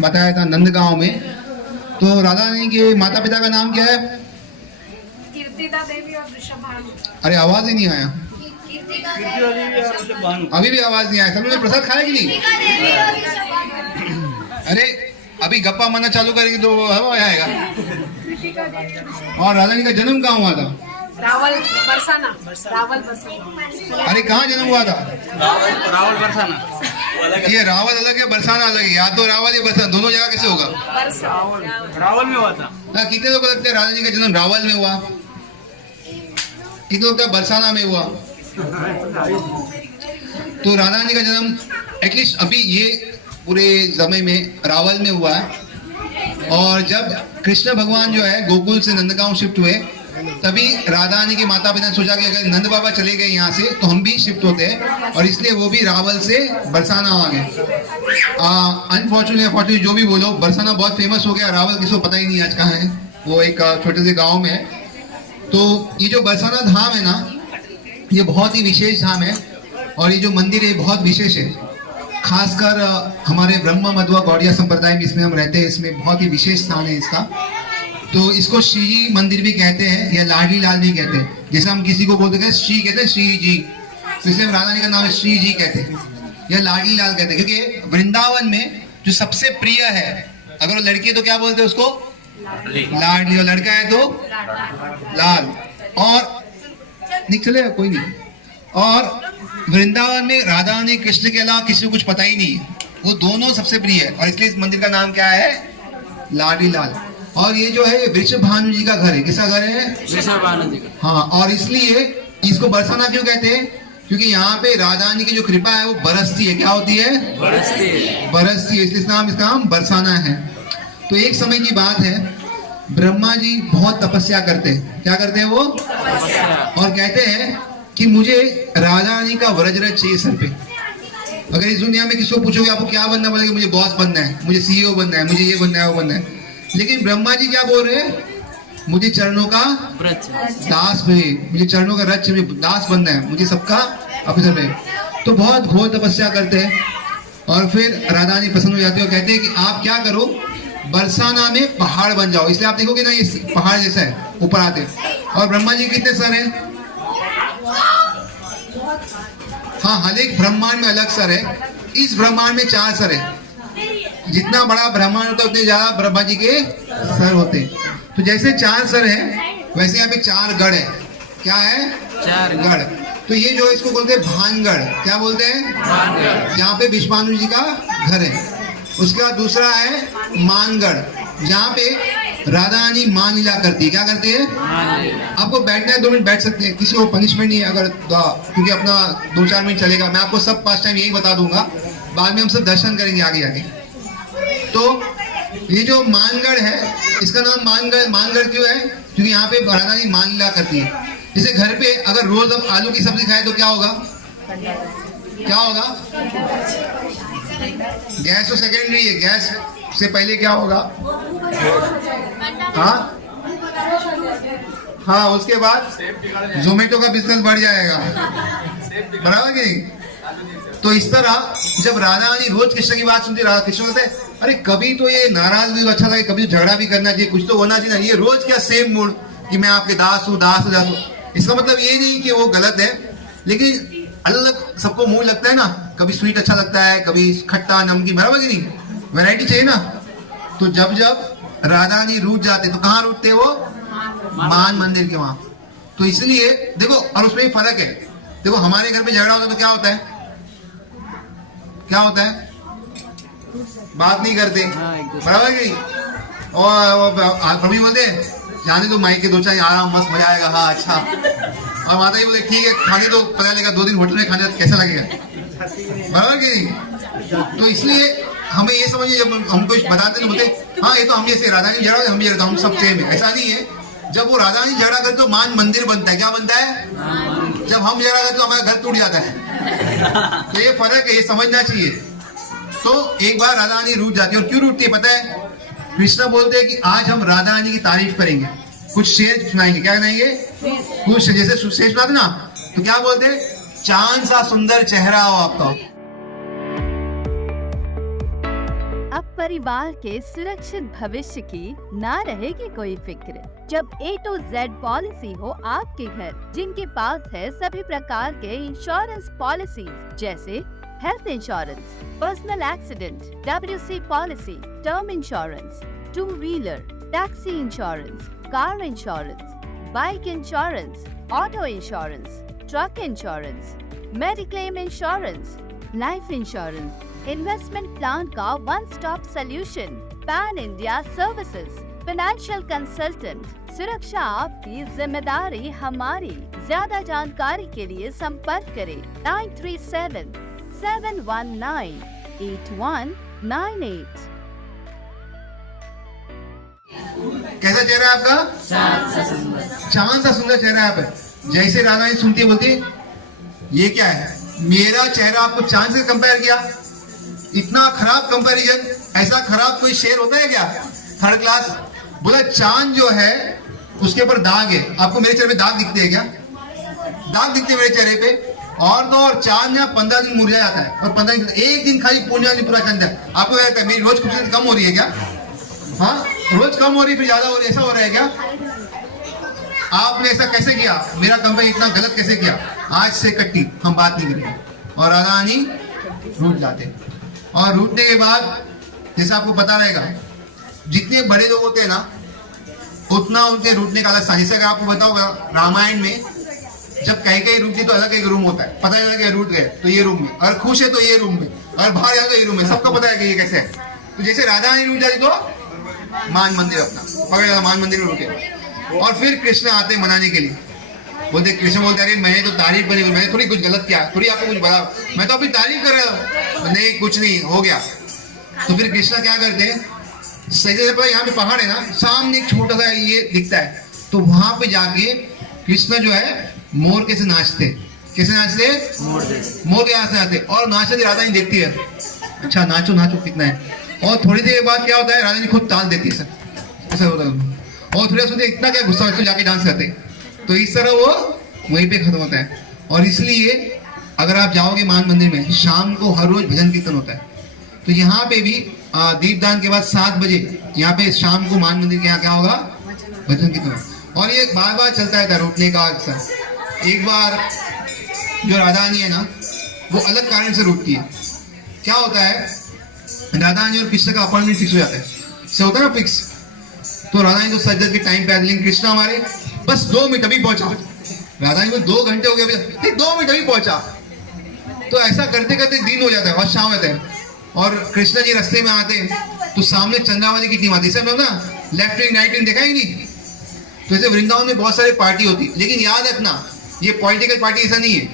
बताया था नंदगांव में। तो राधा रानी के माता पिता का नाम क्या है? कीर्तिदा देवी और वृषभानु। अरे आवाज ही नहीं आया, कीर्तिदा देवी और वृषभानु। अभी भी आवाज नहीं आया। सब लोग प्रसाद खाया कि नहीं? अरे अभी गप्पा मारना चालू करेंगे तो हवा आएगा। और राधा रानी का जन्म कहाँ हुआ था? रावल बरसाना। रावल बरसाना। अरे कहाँ जन्म हुआ था? रावल बरसाना। ये रावल अलग है, बरसाना अलग है। या तो रावल या बरसाना, दोनों जगह कैसे होगा? रावल में हुआ था। कितने लोग लगते हैं राधा जी का जन्म रावल में हुआ? कितने लोग बरसाना में हुआ? तो राधा रानी का जन्म एटलीस्ट अभी ये पूरे समय में रावल में हुआ है। और जब कृष्ण भगवान जो है गोकुल से नंदगांव शिफ्ट हुए, तभी राधा रानी के माता पिता ने सोचा कि अगर नंद बाबा चले गए यहाँ से तो हम भी शिफ्ट होते हैं, और इसलिए वो भी रावल से बरसाना आ गए। अनफॉर्चुनेटली जो भी बोलो, बरसाना बहुत फेमस हो गया, रावल किसी को पता ही नहीं आज कहाँ है। वो एक छोटे से गाँव में है। तो ये जो बरसाना धाम है ना, ये बहुत ही विशेष धाम है। और ये जो मंदिर है बहुत विशेष है, खासकर हमारे ब्रह्म मध्वा गौड़िया संप्रदाय में इसमें हम रहते हैं, इसमें बहुत ही विशेष स्थान है इसका। तो इसको श्री जी मंदिर भी कहते हैं या लाडली लाल भी कहते हैं। जैसे हम किसी को बोलते हैं श्री कहते हैं, श्री जी, तो इसलिए राधा रानी का नाम है श्री जी कहते हैं या लाडली लाल कहते हैं। क्योंकि वृंदावन में जो सबसे प्रिय है, अगर वो लड़की है तो क्या बोलते हैं उसको? लाडली। और लड़का है तो लाल। और नहीं चलेगा कोई नहीं। और वृंदावन में राधा रानी कृष्ण के अलावा किसी को कुछ पता ही नहीं है, वो दोनों सबसे प्रिय है। और इसलिए इस मंदिर का नाम क्या है? लाडली लाल। और ये जो है वृषभानु जी का घर है। किसका घर है? वृषभानु जी का। हाँ, और इसलिए इसको बरसाना क्यों कहते हैं? क्योंकि यहाँ पे राधा रानी की जो कृपा है वो बरसती है। क्या होती है? बरसती है। बरसती है, इसलिए इसका नाम बरसाना है। तो एक समय की बात है, ब्रह्मा जी बहुत तपस्या करते हैं। क्या करते हैं वो? और कहते हैं कि मुझे राधा रानी का व्रजरथ चाहिए सर पे। अगर इस दुनिया में किसी को पूछोगे आपको क्या बनना, बोलेंगे मुझे बॉस बनना है, मुझे सीईओ बनना है, मुझे ये बनना है, वो बनना है। लेकिन ब्रह्मा जी क्या बोल रहे हैं? मुझे चरणों का दास भाई, मुझे चरणों का रथ, मुझे दास बनना है, मुझे सबका ऑफिसर में। तो बहुत घोर तपस्या करते हैं। और फिर राधा रानी पसंद हो जाती है और कहते हैं कि आप क्या करो, बरसाना में पहाड़ बन जाओ। इसलिए आप देखोगे ना, ये पहाड़ जैसा है, ऊपर आते। और ब्रह्मा जी कितने सर हैं? हाँ, हर एक ब्रह्मांड में अलग सर है। इस ब्रह्मांड में 4 सर है। जितना बड़ा ब्रह्मांड होता है उतने ज्यादा ब्रह्मा जी के सर होते हैं। तो जैसे 4 सर है, वैसे यहाँ पे 4 गढ़ है। क्या है? 4 गढ़। तो ये जो इसको बोलते हैं भानगढ़। क्या बोलते हैं? जहाँ पे विश्वानु जी का घर है। उसके बाद दूसरा है मानगढ़, जहाँ पे राधा रानी मान लीला करती है। क्या करती है? आपको बैठना है 2 मिनट बैठ सकते हैं, किसी को पनिशमेंट नहीं है। अगर क्योंकि अपना 2-4 मिनट चलेगा, मैं आपको सब 5 टाइम यही बता दूंगा, बाद में हम सब दर्शन करेंगे आगे आगे। तो ये जो मानगढ़ है, इसका नाम मानगढ़ क्यों है? क्योंकि यहाँ पे राधा रानी मान लीला करती है। जैसे घर पे अगर रोज अब आलू की सब्जी खाए तो क्या होगा? क्या होगा? गैस तो सेकेंडरी है, गैस से पहले क्या होगा? हाँ, उसके बाद जोमेटो का बिजनेस बढ़ जाएगा, बराबर कि नहीं? तो इस तरह जब राधा रानी रोज कृष्ण की बात सुनती, राधा कृष्ण बोलते हैं अरे कभी तो ये नाराज भी अच्छा लगे, कभी तो झगड़ा भी करना चाहिए, कुछ तो होना चाहिए ना। ये रोज क्या सेम मूड कि मैं आपके दास हूँ, दास हूँ, दास हूँ। इसका मतलब ये नहीं कि वो गलत है, लेकिन अलग सबको मूड लगता है ना। कभी स्वीट अच्छा लगता है, कभी खट्टा नमकीन, बराबर कि नहीं? वैरायटी चाहिए ना। तो जब जब राधा रानी रूठ जाते तो कहाँ रूठते वो? मान मंदिर के वहां। तो इसलिए देखो, और उसमें भी फर्क है। देखो हमारे घर पे झगड़ा होता है तो क्या होता है? क्या होता है? बात नहीं करते, बराबर कि नहीं? और प्रभु बोलते जाने दो, माई के 2-4 आराम, मस्त मजा आएगा। हाँ अच्छा। और माता जी बोले ठीक है, खाने तो पता लगेगा, 2 दिन होटल में खाने कैसा लगेगा, बराबर कि नहीं? तो इसलिए हमें ये समझिए, जब हम कुछ बताते हैं बोलते हाँ ये तो हम जैसे राधा रानी झगड़ा, हम भी हम सब सेम है। ऐसा नहीं है। जब वो राधा रानी झगड़ा करते तो मान मंदिर बनता है। क्या बनता है? जब हम झगड़ा करते तो हमारा घर टूट जाता है। तो ये फर्क है, ये समझना चाहिए। तो एक बार राधा रानी रूठ जाती है, और क्यों रूठती है पता है? कृष्ण बोलते हैं कि आज हम राधा रानी की तारीफ करेंगे, कुछ शेर सुनाएंगे। क्या सुनाएंगे? कुछ जैसे शेर सुनाते ना, तो क्या बोलते हैं? चांद सा सुंदर चेहरा हो आपका। अब परिवार के सुरक्षित भविष्य की ना रहेगी कोई फिक्र जब A to Z पॉलिसी हो आपके घर, जिनके पास है सभी प्रकार के इंश्योरेंस पॉलिसी जैसे health insurance, personal accident, WC policy, term insurance, two wheeler, taxi insurance, car insurance, bike insurance, auto insurance, truck insurance, mediclaim insurance, life insurance, investment plan का one stop solution, pan India services, financial consultant. सुरक्षा आपकी जिम्मेदारी हमारी। ज्यादा जानकारी के लिए संपर्क करें 9377198198। कैसा चेहरा है आपका? चांद सा सुंदर चेहरा है आप। जैसे राधा रानी सुनती है बोलती है, ये क्या है? मेरा चेहरा आपको चांद से कंपेयर किया? इतना खराब कंपैरिजन। ऐसा खराब कोई शेर होता है क्या? Third class. बोला चांद जो है उसके ऊपर दाग है। आपको मेरे चेहरे पे दाग दिखते हैं क्या? दाग दिखते हैं मेरे चेहरे पे। और तो और चांद ना 15 दिन मुरझा जाता है, और 15 दिन, एक दिन खाली पूर्णिमा दिन पूरा चांद है। आपको क्या लगता है मेरी रोज खूबसूरती कम हो रही है क्या? हाँ, रोज कम हो रही फिर ज्यादा हो रही है, ऐसा हो रहा है क्या? आपने ऐसा कैसे किया? मेरा कंपेयर इतना गलत कैसे किया? आज से कट्टी हम बात नहीं करेंगे। और राधा रानी रूठ जाते, और रूठने के बाद जैसे आपको पता रहेगा, जितने बड़े लोग होते हैं ना उतना उनके रूठने का अलग साजिश। जैसे आपको बताओगे रामायण में जब कहीं रूठी तो अलग एक रूम होता है, पता चला कि रूठ गए तो ये रूम में, और खुश है तो ये रूम में, और बाहर जाए तो ये रूम में, सबको पता है कि ये कैसे है। तो जैसे राधा रानी रूठ जाती तो मान मंदिर अपना पकड़, मान मंदिर में रुके, और फिर कृष्ण आते मनाने के लिए। बोलते कृष्ण बोलते अरे मैंने तो तारीफ करी, मैंने थोड़ी कुछ गलत किया, थोड़ी आपको कुछ बता, मैं तो अभी तारीफ कर रहा हूँ। नहीं कुछ नहीं हो गया। तो फिर कृष्ण क्या करते हैं, सही से यहाँ पे पहाड़ है ना, सामने एक छोटा सा ये दिखता है, तो वहां पे जाके कृष्ण जो है मोर कैसे नाचते, कैसे नाचते, मोर के यहाँ से नाचते, और नाचते राधा नहीं देखती है, अच्छा नाचो नाचो कितना है। और थोड़ी देर बाद क्या होता है, राधा जी खुद ताल देती है, ऐसा होता है। और थोड़ा सोचते इतना क्या गुस्सा होता है, जाके डांस करते। तो इस तरह वो वहीं पे खत्म होता है। और इसलिए अगर आप जाओगे मान मंदिर में, शाम को हर रोज भजन कीर्तन होता है। तो यहाँ पे भी दीपदान के बाद 7 बजे यहाँ पे शाम को मान मंदिर के यहाँ क्या होगा, भजन कीर्तन। और ये बार बार चलता है रूठने का अक्सर। एक बार जो राधा रानी है ना, वो अलग कारण से रूठती है। क्या होता है, राधा रानी और कृष्ण का अपॉइंटमेंट फिक्स हो जाता है, से होता है ना फिक्स। तो राधा रानी तो सज्जत के टाइम पे, लेकिन कृष्ण हमारे बस 2 मिनट अभी पहुंचा, राधा रानी को 2 घंटे हो गए, 2 मिनट अभी पहुंचा। तो ऐसा करते करते दिन हो जाता है और शाम होता है, और कृष्ण जी रास्ते में आते हैं तो सामने चंद्रावली की टीम आती है। सब लोग ना लेफ्ट विंग राइट विंग देखा ही नहीं। तो ऐसे वृंदावन में बहुत सारी पार्टी होती है, लेकिन याद रखना ये पॉलिटिकल पार्टी ऐसा नहीं है।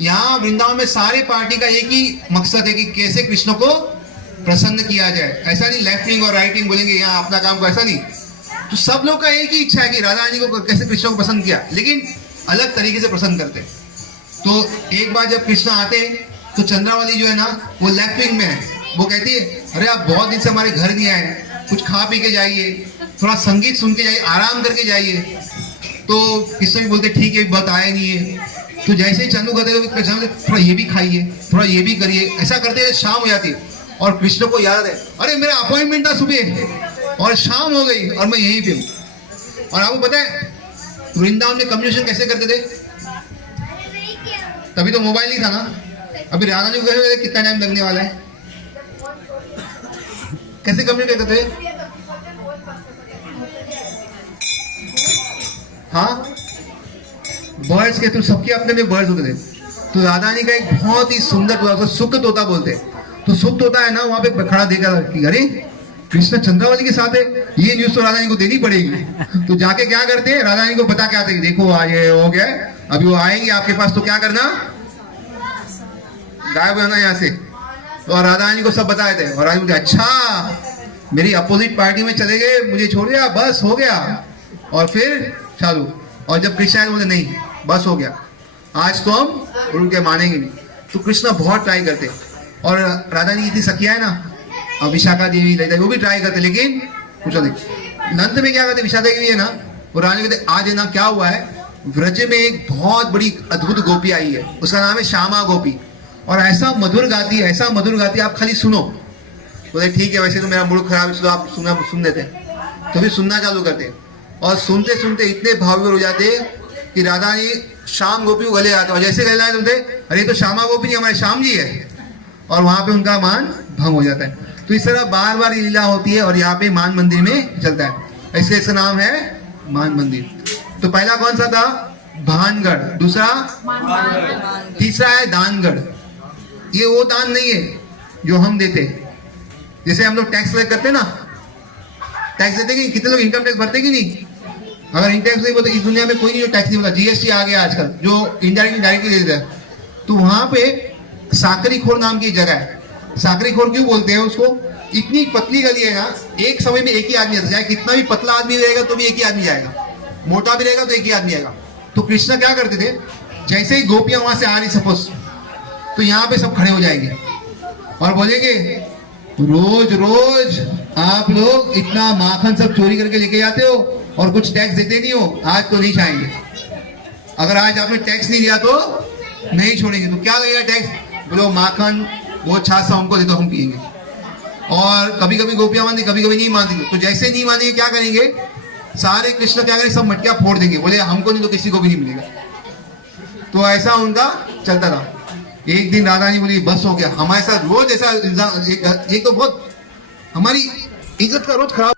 यहाँ वृंदावन में सारे पार्टी का एक ही मकसद है कि कैसे कृष्ण को प्रसन्न किया जाए। ऐसा नहीं लेफ्ट विंग और राइट विंग बोलेंगे यहाँ अपना काम को, ऐसा नहीं। तो सब लोग का एक ही इच्छा है कि राधा रानी को कैसे कृष्ण को पसंद किया, लेकिन अलग तरीके से पसंद करते। तो एक बार जब कृष्ण आते तो चंद्रावली जो है ना वो लेफ्ट विंग में है। वो कहती है अरे आप बहुत दिन से हमारे घर नहीं आए, कुछ खा पी के जाइए, थोड़ा संगीत सुन के जाइए, आराम करके जाइए। तो कृष्ण भी बोलते ठीक है, बहुत आया नहीं है। तो जैसे ही चंदू कहते थोड़ा ये भी खाइए, थोड़ा ये भी करिए। ऐसा करते शाम हो जाती और कृष्ण को याद है अरे मेरा अपॉइंटमेंट था सुबह और शाम हो गई और मैं यहीं पे हूँ। और आपको पता है वृंदावन में कम्युनिकेशन कैसे करते थे? तभी तो मोबाइल नहीं था ना। अभी राधा जी को कितना टाइम लगने वाला है, कैसे कम्युनिकेट करते थे? हाँ, बर्ड्स के थ्रू, सबके अपने में बर्ड्स होते थे। तो राधा रानी का एक बहुत ही सुंदर तोता, सुख तोता बोलते। तो सुख तोता है ना वहां पे खड़ा देखा कि अरे कृष्ण चंद्रावली के साथ है, ये न्यूज तो राधा रानी को देनी पड़ेगी। तो जाके क्या करते हैं, राधा रानी को बता के आते हैं देखो आज ये हो गया, अभी वो आएंगे आपके पास, तो क्या करना, गायब होना यहाँ से। और राधा रानी को सब बताए थे, और रानी बोलते अच्छा मेरी अपोजिट पार्टी में चले गए, मुझे छोड़ दिया, बस हो गया। और फिर चालू। और जब कृष्ण आए बोले नहीं बस हो गया, आज तो हम उनके मानेंगे नहीं। तो कृष्ण बहुत ट्राई करते, और राधा रानी की इतनी सखिया है ना, विशाखा देवी ललिता, वो भी ट्राई करते, लेकिन कुछ नहीं। अंत में क्या करते, विशाखा देवी है ना, वो रानी कहते आज है ना क्या हुआ है, व्रज में एक बहुत बड़ी अद्भुत गोपी आई है, उसका नाम है श्यामा गोपी, और ऐसा मधुर गाती है, ऐसा मधुर गाती है, आप खाली सुनो। बोले ठीक है, वैसे तो मेरा मूड खराब है, तो आप सुन देते हैं। तो फिर सुनना चालू करते और सुनते सुनते इतने भावुक हो जाते कि राधा रानी श्याम गोपी को गले आते और जैसे गले आए सुनते अरे तो श्यामा गोपी नहीं, हमारे श्याम जी है, और वहां पे उनका मान भंग हो जाता है। तो इस तरह बार बार ये लीला होती है और यहाँ पे मान मंदिर में चलता है, इसलिए इसका नाम है मान मंदिर। तो पहला कौन सा था? भानगढ़। दूसरा तीसरा है दानगढ़। ये वो दान नहीं है जो हम देते, जैसे हम लोग टैक्स कलेक्ट करते हैं ना, टैक्स देते कि कितने लोग इनकम टैक्स भरते कि नहीं? अगर इनकम टैक्स नहीं बोलते इस दुनिया में कोई नहीं जो टैक्स नहीं भरता। जीएसटी आ गया आजकल जो इनडायरेक्टली डायरेक्टली दे देता है। तो वहां पे साकरी खोर नाम की जगह है। साकरी खोर क्यों बोलते हैं उसको? इतनी पतली गली है ना, एक समय में एक ही आदमी आता, चाहे कितना भी पतला आदमी रहेगा तो भी एक ही आदमी जाएगा, मोटा भी रहेगा तो एक ही आदमी आएगा। तो कृष्ण क्या करते थे, जैसे ही गोपियां वहां से आ रही सपोज, तो यहाँ पे सब खड़े हो जाएंगे और बोलेंगे रोज रोज आप लोग इतना माखन सब चोरी करके लेके जाते हो और कुछ टैक्स देते नहीं हो, आज तो नहीं खाएंगे। अगर आज आपने टैक्स नहीं लिया तो नहीं छोड़ेंगे। तो क्या लगेगा टैक्स? बोलो माखन वो छाछ हमको दे दो, हम पिएंगे। और कभी कभी गोपियां मानती, कभी कभी नहीं मानती। तो जैसे नहीं मानेंगे क्या करेंगे, सारे कृष्ण क्या करेंगे, सब मटकियां फोड़ देंगे, बोले हमको नहीं तो किसी को भी नहीं मिलेगा। तो ऐसा उनका चलता था। एक दिन राधा रानी बोली बस हो गया, हमारे साथ रोज ऐसा, एक तो बहुत हमारी इज्जत का रोज खराब